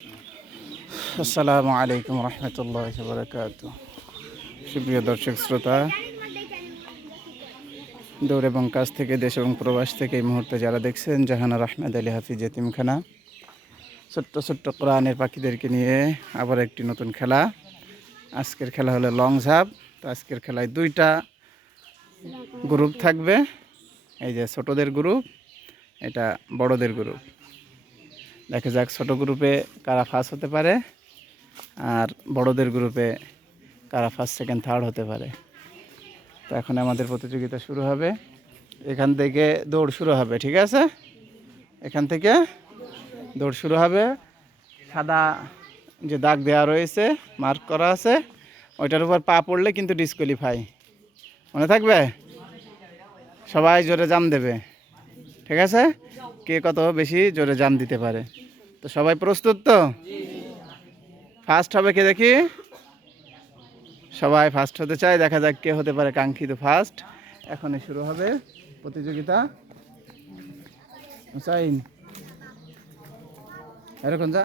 আসসালামু আলাইকুম রহমতুল্লাহ বরকাত। সুপ্রিয় দর্শক শ্রোতা, দূর এবং কাছ থেকে, দেশ এবং প্রবাস থেকে এই মুহূর্তে যারা দেখছেন, জাহানার আহমেদ আলী হাফিজ এতিমখানা ছোট্ট ছোট্ট কোরআনের পাখিদেরকে নিয়ে আবার একটি নতুন খেলা। আজকের খেলা হলো লং ঝাঁপ। তো আজকের খেলায় দুইটা গ্রুপ থাকবে। এই যে ছোটদের গ্রুপ, এটা বড়দের গ্রুপ। দেখা যাক ছোট গ্রুপে কারা ফার্স্ট হতে পারে, আর বড়দের গ্রুপে কারা ফার্স্ট সেকেন্ড থার্ড হতে পারে। তো এখন আমাদের প্রতিযোগিতা শুরু হবে। এখান থেকে দৌড় শুরু হবে, ঠিক আছে? এখান থেকে দৌড় শুরু হবে। সাদা যে দাগ দেওয়া রয়েছে, মার্ক করা আছে, ওইটার উপর পা পড়লে কিন্তু ডিসকোয়ালিফাই। মনে থাকবে? সবাই জোরে জাম দেবে, ঠিক আছে? কে কত বেশি জোরে জাম দিতে পারে। তো সবাই প্রস্তুত তো? ফার্স্ট হবে কে দেখি? সবাই ফার্স্ট হতে চায়, দেখা যাক কে হতে পারে কাঙ্ক্ষিত ফার্স্ট। এখনই শুরু হবে প্রতিযোগিতা। হুসাইন, এরকম যা।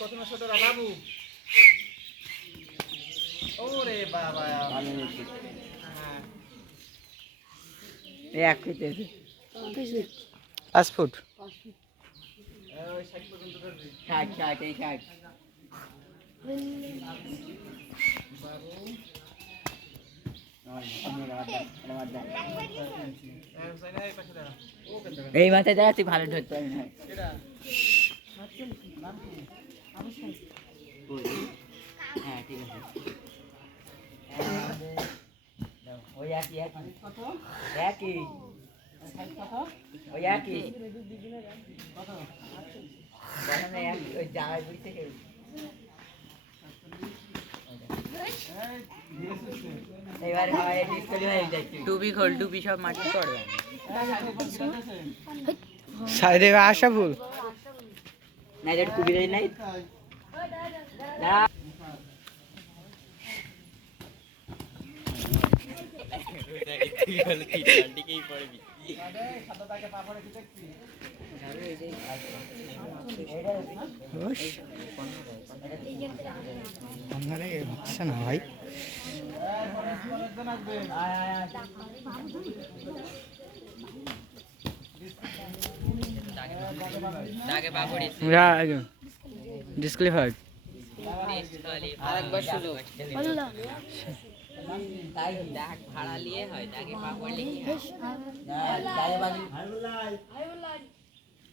প্রথমে ছোটরা বাবু। ওরে বাবা, ফাস্টফুড এই মাথায় দেখা তুই ভালো ধরতে পারবি না। হ্যাঁ ঠিক আছে, ওই একই একই একই ওই একই ওই জায়গায় বুঝতে কেউ এবার হয় ডুবি খোল, ডুবি সব মাটি পড়বে। সাইডে আসা ভুল না, এটা কুবি নাই না। হচ্ছে না ভাই। ডিসক্লিফাইড। আরেকবার সুযোগ তাই ডাক ভাড়া নিয়ে হয়, ডাকে পা পড়লে কি হয়?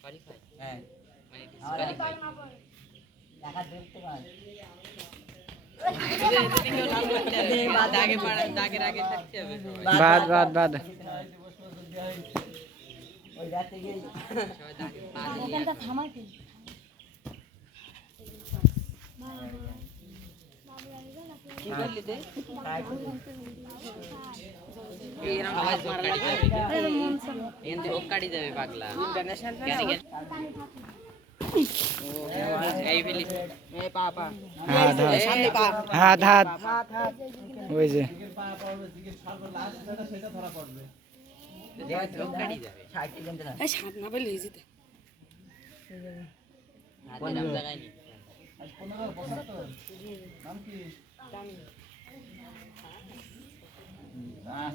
কোয়ালিফাই, হ্যাঁ মানে ডিসকোয়ালিফাই। টাকা দেখতে পার দাগে পাড়া, দাগের আগে থাকতে হবে। বাদ বাদ বাদ। ওই রাতে গিয়ে সবাই দাগে পা দিয়ে থামাই কি করলি দে এরকম আওয়াজ কাটি যাবে, এন্ড ওক কাটি যাবে পাগলা। ইন্টারন্যাশনাল এই ফেলিস এই পা পা হাত হাত সামনে পা হাত হাত ওই যে সেটা ধরা পড়বে। ওক কাটি যাবে। এই সাত না পেলে যেতে হাতে নাম জায়গায় নি 1575 নাম কি?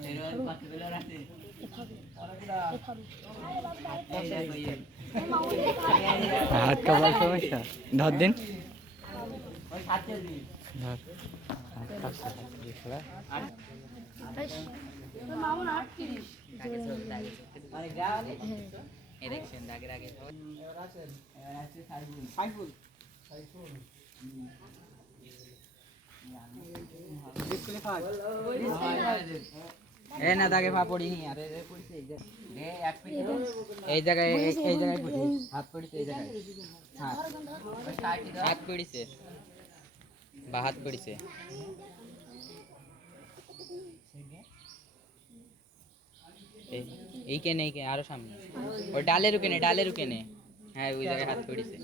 তেরো কত বেলা রাতে হাত কাবার সমস্যা। ধর দিন, ওই সাথে দি ধর। কাকে চল দাগে মানে গালে ইলেকশন দাগের আগে এবার আছেন সাইফুল এ না দাগে পা পড়িনি, আরে রে পড়ছে এই যে এক মিনিট এই জায়গায় পড়ছে, হাত পড়ছে এই জায়গায়, হ্যাঁ হাত পড়ছে বা হাত পড়ছে। এই কেনে এই কে আরো সামনে ওই ডালের কেনে হ্যাঁ ওই জায়গায় হাত পড়ছে।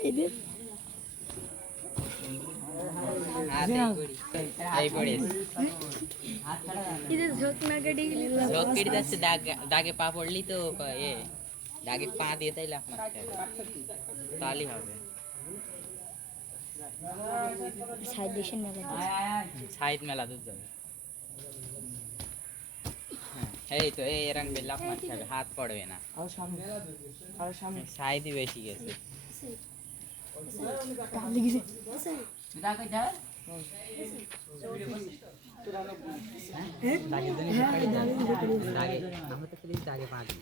এই যে হাত এই পড়িস এই যে ঝোঁক না কেটে গেলে ঝোঁক কেটে যাচ্ছে দাগে পা পড়লি তো এ দাগে পা দিয়ে তাই লাফ মারতে হবে তাহলেই হবে সাইড দেশের মেলা সাইড মেলা দুধ যাবে এই তো এই এরকম লাফ মারতে হবে হাত পড়বে না আর সামনে সাইডই বেশি গেছে কাঁদে গেছে দাগে আমরা তো শুধু দাগে পা দিই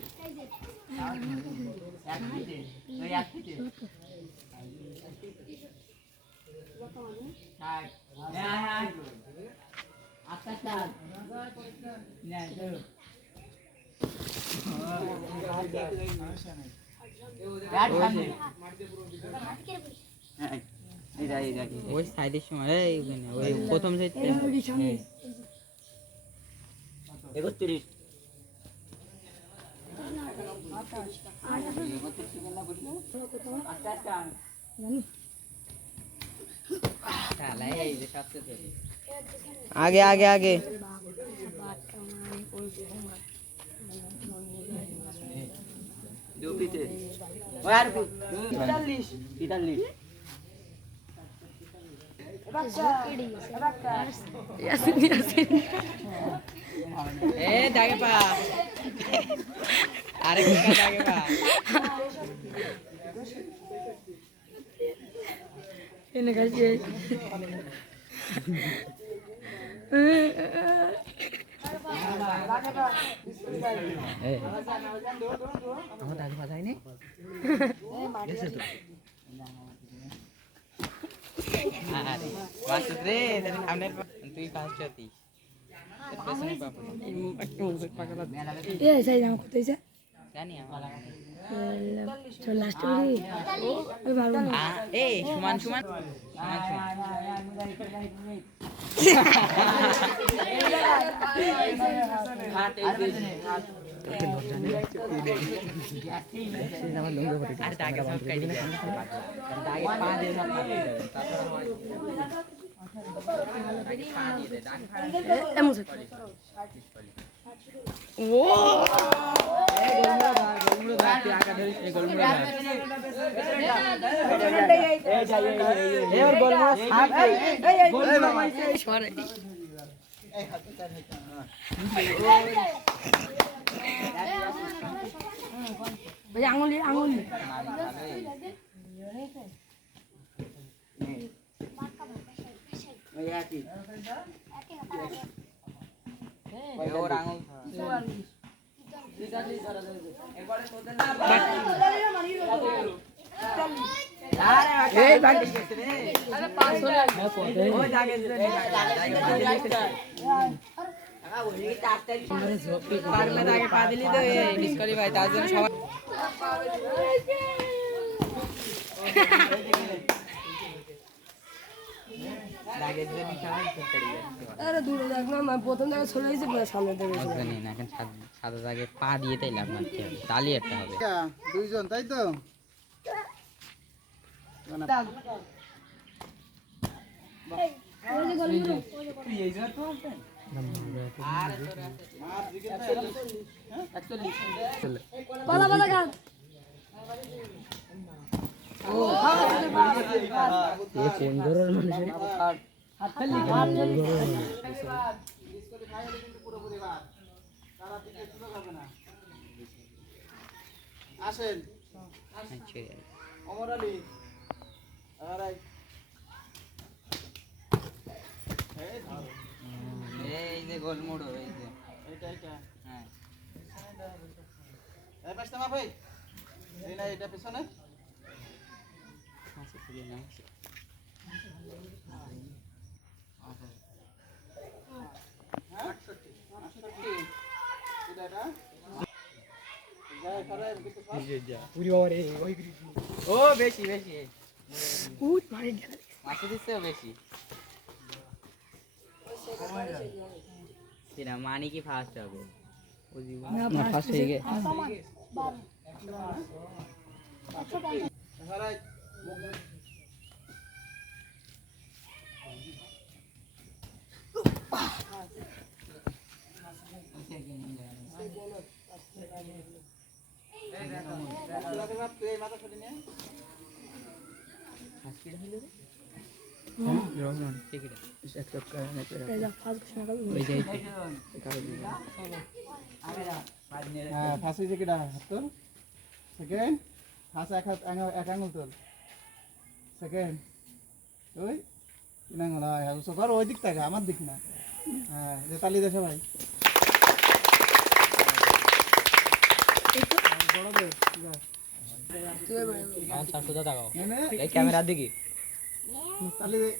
ওই সাইডের সময় ওই প্রথম সাইড একত্রিশ आगे आगे आगे दागे पा अरे दागे पा এনে কাছে আমার দাগে পা যায়নি আরে বাস রে সামনে তুই ফার্স্ট হতিস এ সাইড আমার কোথায় যা জানি আমার চল লাস্ট করি ওই ভালো না এই সমান সমান সমান আর দাগে সব কাটি দাগে পা দিয়ে সব দাগে পা দিয়ে দে দাগে এমন ও আঙুলি আঙুলি ওর আঙুল এই ভাই দাগে পা দিলি তো ডিসকলি ভাই তার জন্য সবাই আরে দূরে দেখ না আমি প্রথম জায়গায় চলে এসেছি পুরো সামনে থেকে জানি না এখন সাদা দাগে পা দিয়ে তাই লাভ মারতে হবে তালি একটা হবে দুইজন তাই তো পালা পালা গান আসেন অমর আলী এই যে গোলমোড়ো এই যে এটা এটা হ্যাঁ এই পাশে মা ভাই এই না এটা পিছনে আচ্ছা ঠিক আছে ও বেশি বেশি উঠ মারি মাছ দিচ্ছেও বেশি সেটা মানে কি ফার্স্ট হবে ও জীবন না ফার্স্ট হয়ে গেছে Alright. তুই এই মাথা ফেলে নিয়ে এই যা ফার্স্ট শট হ্যাঁ ফাঁসি থেকে ডাক হাত তোল সেকেন্ড ফাঁস এক আঙুল তোল সেকেন্ড তুই তিন আঙুল হ্যাঁ সবার ওই দিক থাকে আমার দিক না হ্যাঁ যে তালি দে সবাই বড় দে এই ক্যামেরা দিকে তালি দে